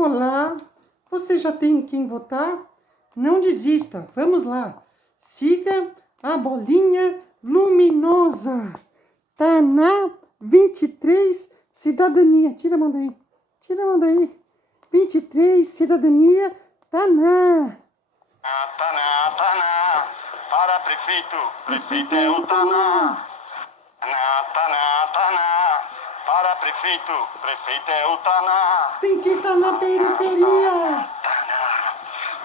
Olá, você já tem em quem votar? Não desista, vamos lá. Siga a bolinha luminosa. Tá na 23, cidadania. Tira a mão daí. Tira a mão daí. 23, cidadania, tá na. Taná, para prefeito, prefeito é o Taná. Taná, para prefeito, prefeito é o Taná. Dentista na periferia. Taná,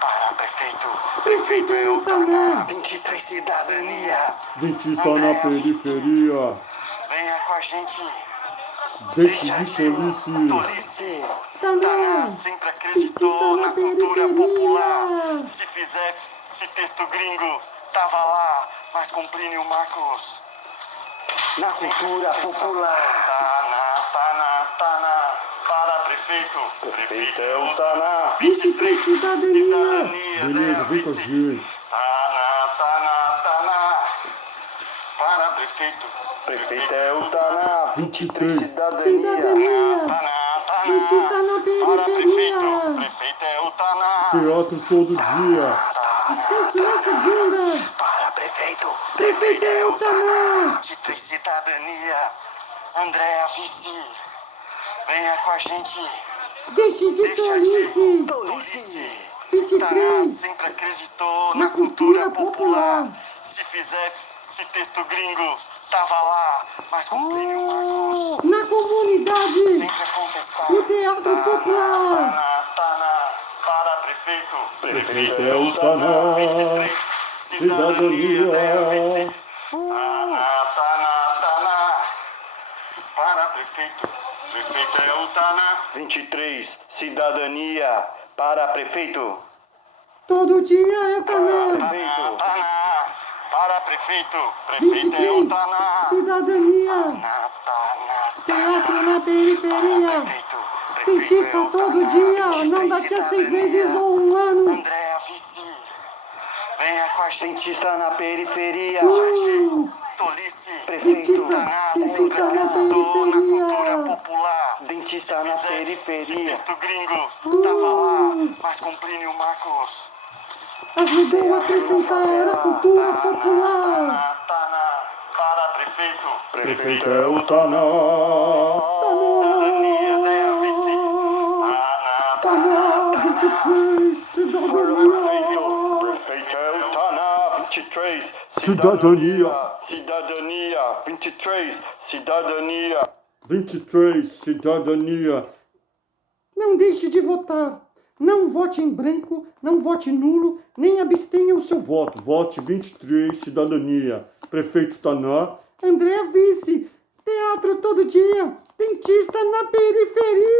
para prefeito, prefeito é o Taná. 23 cidadania. Dentista na periferia. Venha com a gente. Deixe Deixa de de ser tolice. tolice. Taná Taná sempre acreditou na cultura popular. Se fizer esse texto gringo, tava lá, mas com Plínio Marcos. Na cultura popular. Taná, para prefeito. Prefeito é o Taná. 23 cidadania. Beleza, vem com a gente. Taná. Para prefeito. Prefeito é o Taná. 23 Cidadania. Dentista na Para prefeito. periferia. Prefeito é o Taná. Teatro todo dia. Descanso na segunda. Para prefeito. Prefeito é o Taná. 23 cidadania. Andréa Vici. Venha com a gente. Deixe de tolice. Tolice. 23. Taná sempre acreditou na cultura popular. Se fizer esse texto gringo, tava lá, mas com Plínio Marcos. Na comunidade. Sempre a contestar. No teatro popular. Taná, para prefeito. Prefeito é o Taná. 23 cidadania. Cidadania. Taná, para prefeito. Prefeito é o Taná. 23 cidadania. Para prefeito. Todo dia é Taná. Taná, para prefeito. Prefeito é o 23. Taná. Cidadania. Teatro na periferia. Dentista todo dia. Não daqui a 6 meses ou um ano. Andréa Vici. Venha com a gente. Dentista na periferia. Tolice. Prefeito. Taná sempre acreditou na cultura popular. Dentista na periferia. Texto gringo. Tava lá, mas com Plínio Marcos. Ajudou a acrescentar a cultura popular. Taná, para prefeito. Prefeito é o Taná. Cidadania, Andréa Vici. Taná, 23, cidadania. Prefeito é o Taná. 23 Cidadania. Cidadania. 23 cidadania. 23, cidadania. Não deixe de votar. Não vote em branco, não vote nulo, nem abstenha o seu voto. Vote 23, cidadania. Prefeito Taná. Andréa Vici, teatro todo dia, dentista na periferia.